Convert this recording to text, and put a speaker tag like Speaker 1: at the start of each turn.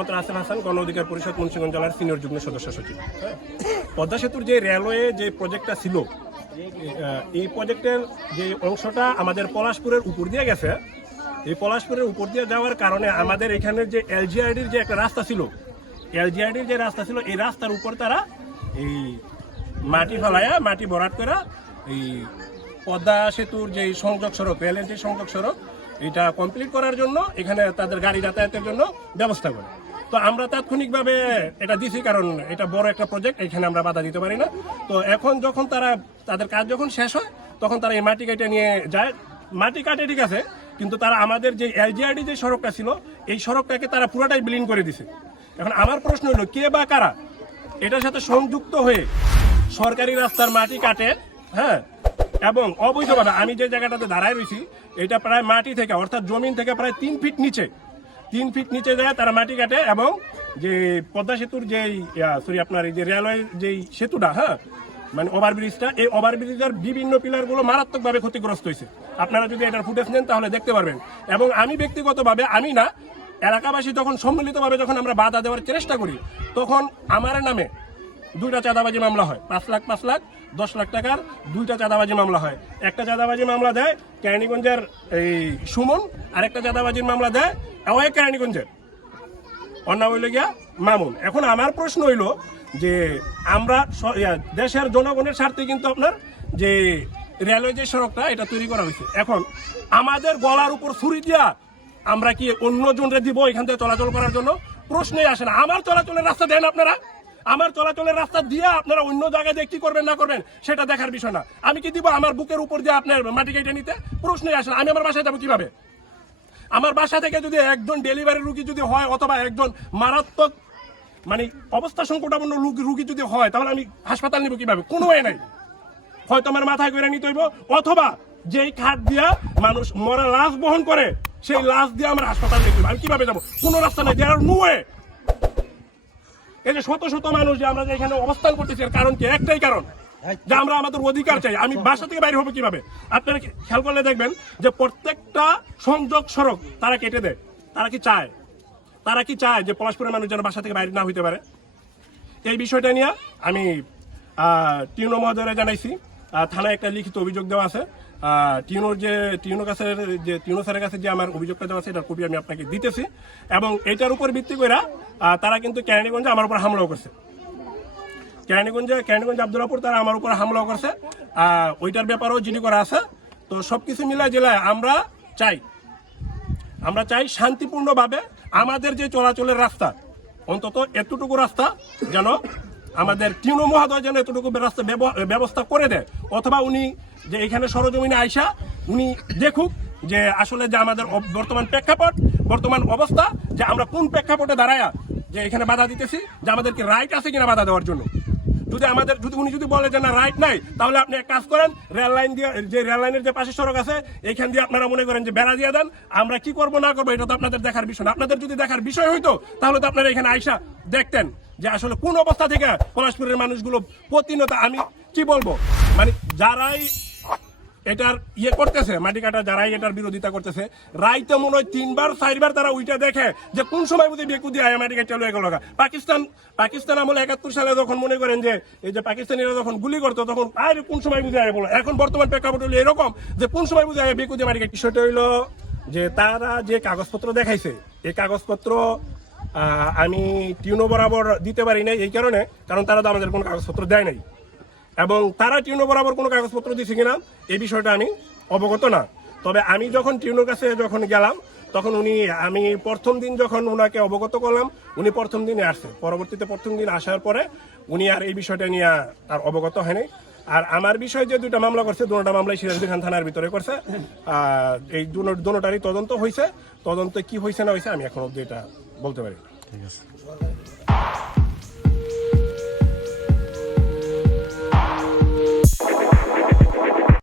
Speaker 1: মোহাম্মদ রাসেল হাসান গণ অধিকার পরিষদ, মুন্সিগঞ্জ জেলার সিনিয়র যুগ্ম সদস্য সচিব। হ্যাঁ। পদ্মা সেতুর যে রেলওয়ে যে প্রজেক্টটা ছিল এই প্রজেক্টের যে অংশটা আমাদের পলাশপুরের উপর দিয়ে গেছে। এই পলাশপুরের উপর দিয়ে যাওয়ার কারণে আমাদের এখানের যে এলজিআইডির যে একটা রাস্তা ছিল এলজিআইডির যে রাস্তা ছিল, এই রাস্তার উপর তারা এই মাটি ফেলায়া, মাটি ভরাট করে এই পদ্মা সেতুর যে সংযোগ সড়ক রেলের যে সংযোগ সড়ক, এটা কমপ্লিট করার জন্য এখানে তাদের গাড়ি যাতায়াতের জন্য ব্যবস্থা করে। তো আমরা তাৎক্ষণিকভাবে এটা দিছি, কারণ এটা বড় একটা প্রজেক্ট এখানে আমরা বাধা দিতে পারি না। তো এখন যখন তারা, তাদের কাজ যখন শেষ হয়, তখন তারা এই মাটি কেটে নিয়ে যায়। মাটি কাটে ঠিক আছে, কিন্তু তারা আমাদের যে এলজিআরডি যে সড়কটা ছিল, এই সড়কটাকে তারা পুরোটাই বিলীন করে দিছে। এখন আমার প্রশ্ন হলো, কে বা কারা এটার সাথে সংযুক্ত হয়ে সরকারি রাস্তার মাটি কাটে হ্যাঁ? এবং অবৈধভাবে, আমি যে জায়গাটাতে দাঁড়ায় রয়েছি, এটা প্রায় মাটি থেকে, অর্থাৎ জমিন থেকে প্রায় তিন ফিট নিচে তিন ফিট নিচে যায় তারা মাটি কাটে এবং যে পদ্মা সেতুর যে সরি আপনার এই যে রেলওয়ে যেই সেতুটা হ্যাঁ? মানে ওভারব্রিজটা, এই ওভারব্রিজের বিভিন্ন পিলারগুলো মারাত্মকভাবে ক্ষতিগ্রস্ত হয়েছে। আপনারা যদি এটার ফুটেজ নেন তাহলে দেখতে পারবেন। এবং আমি ব্যক্তিগতভাবে, আমি না, এলাকাবাসী যখন সম্মিলিতভাবে যখন আমরা বাধা দেওয়ার চেষ্টা করি, তখন আমার নামে দুইটা চাঁদাবাজি মামলা হয়। পাঁচ লাখ পাঁচ লাখ, দশ লাখ টাকার দুইটা চাঁদাবাজি মামলা হয়। একটা চাঁদাবাজি মামলা দেয় কেরানীগঞ্জের এই সুমন আর একটা চাঁদাবাজির মামলা দেয় ওই কেরানীগঞ্জের। অন্য হইল গিয়া মামুন। এখন আমার প্রশ্ন হইল যে আমরা দেশের জনগণের স্বার্থে কিন্তু আপনার যে রেলওয়ে যে সড়কটা, এটা তৈরি করা হয়েছে। এখন আমাদের গলার উপর ছুরি দিয়া আমরা কি অন্য জনরে দিব এখান থেকে চলাচল করার জন্য? প্রশ্নই আসে না। আমার চলাচলের রাস্তা দেন আপনারা। আমার চলাচলের রাস্তা দিয়ে আপনারা অন্য জায়গায় দিয়ে কি করবেন, না করবেন, সেটা দেখার বিষয় না। আমি কি দিব আমার বুকের উপর দিয়ে আপনার মাটি কেটে নিতে? প্রশ্নই আসে আমি আমার বাসায় যাব কীভাবে? আমার বাসা থেকে যদি একজন ডেলিভারি রুগী যদি হয়, অথবা একজন মারাত্মক মানে অবস্থা সংকটাপন্ন রুগী যদি হয়, তাহলে আমি হাসপাতাল নিব কীভাবে? কোনো ওয়ে নাই। হয়তো আমার মাথায় করে নিতে হইব, অথবা যেই খাট দিয়া মানুষ মরা লাশ বহন করে, সেই লাশ দিয়ে আমরা হাসপাতাল নিতে। আমি কীভাবে যাব? কোনো রাস্তা নাই দেয়ার নো ওয়ে এই যে শত শত মানুষ যে আমরা এখানে অবস্থান করতেছি, এর কারণ কি? একটাই কারণ, যে আমরা আমাদের অধিকার চাই। আমি বাসা থেকে বাইরে হব কীভাবে? আপনারা খেয়াল করলে দেখবেন যে প্রত্যেকটা সংযোগ সড়ক তারা কেটে দেয়। তারা কি চায়? তারা কি চায় যে পলাশপুরের মানুষ যেন বাসা থেকে বাইরে না হইতে পারে? এই বিষয়টা নিয়ে আমি টিউনো মহোদয়রা জানাইছি। থানায় একটা লিখিত অভিযোগ দেওয়া আছে। টিউনোর যে, টিউনো কাছের যে, টিউনো স্যারের কাছে যে আমার অভিযোগটা দেওয়া আছে, এটার কপি আমি আপনাকে দিতেছি। এবং এটার উপর ভিত্তি করে তারা কিন্তু ক্যারানিগঞ্জে আমার উপর হামলাও করছে। কেরানীগঞ্জে, কেরানীগঞ্জ আব্দুল্লাপুর তারা আমার উপর হামলা করছে। ওইটার ব্যাপারেও জিডি করা আছে, তো সব কিছু মিলায় জেলায় আমরা চাই আমরা চাই শান্তিপূর্ণভাবে আমাদের যে চলাচলের রাস্তা, অন্তত এতটুকু রাস্তা যেন আমাদের মহাদয় যেন এতটুকু রাস্তা ব্যবস্থা করে দেয়। অথবা উনি যে এখানে সরজমিনে আইসা, উনি দেখুক যে আসলে যে আমাদের বর্তমান প্রেক্ষাপট, বর্তমান অবস্থা, যে আমরা কোন প্রেক্ষাপটে দাঁড়ায়া যে এখানে বাধা দিতেছি যে আমাদেরকে রাইট আছে কিনা বাধা দেওয়ার জন্য। যদি আমাদের যদি উনি যদি বলে যে না রাইট নাই, তাহলে আপনি এক কাজ করেন রেল লাইন দিয়ে যে রেল লাইনের যে পাশে সড়ক আছে, এখান দিয়ে আপনারা মনে করেন যে বেড়া দিয়ে দেন। আমরা কি করব, না করব, এটা তো আপনাদের দেখার বিষয় না। আপনাদের যদি দেখার বিষয় হইতো, তাহলে তো আপনারা এখানে আইসা দেখতেন যে আসলে কোন অবস্থা থেকে পলাশপুরের মানুষগুলো প্রতিনিয়ত আমি কি বলব? মানে যারাই এটার ইয়ে করতেছে, মাটি কাটা যারাই এটার বিরোধিতা করতেছে, রাইতে মনে হয় তিনবার, চারবার তারা ওইটা দেখে যে কোন সময় বুঝি বেকু দিয়ে মাটি কাটা লয়ে গেল পাকিস্তান পাকিস্তান আমলে একাত্তর সালে যখন মনে করেন যে এই যে পাকিস্তানিরা যখন গুলি করতো, তখন আর কোন সময় বুঝে আয় বলো? এখন বর্তমান প্রেক্ষাপট হলো এরকম যে কোন সময় বুঝে আয় বেকু দিয়ে মাটি কাটা বিষয়টা হইল যে তারা যে কাগজপত্র দেখাইছে, এই কাগজপত্র আমি টিউনো বরাবর দিতে পারি নাই এই কারণে, কারণ তারা তো আমাদের কোনো কাগজপত্র দেয় নাই। এবং তারা টিউনো বরাবর কোনো কাগজপত্র দিছে কিনা, এই বিষয়টা আমি অবগত না। তবে আমি যখন টিউনোর কাছে যখন গেলাম, তখন উনি, আমি প্রথম দিন যখন ওনাকে অবগত করলাম, উনি প্রথম দিনে আসছে। পরবর্তীতে প্রথম দিন আসার পরে উনি আর এই বিষয়টা নিয়ে আর অবগত হয়নি। আর আমার বিষয় যে দুটা মামলা করছে, দুটা মামলাই সিরাজদি খান থানার ভিতরে করছে। এই দুটারই তদন্ত হয়েছে তদন্ত কি হয়েছে না হয়েছে আমি এখন অব্দি এটা বলতে পারি
Speaker 2: ঠিক আছে।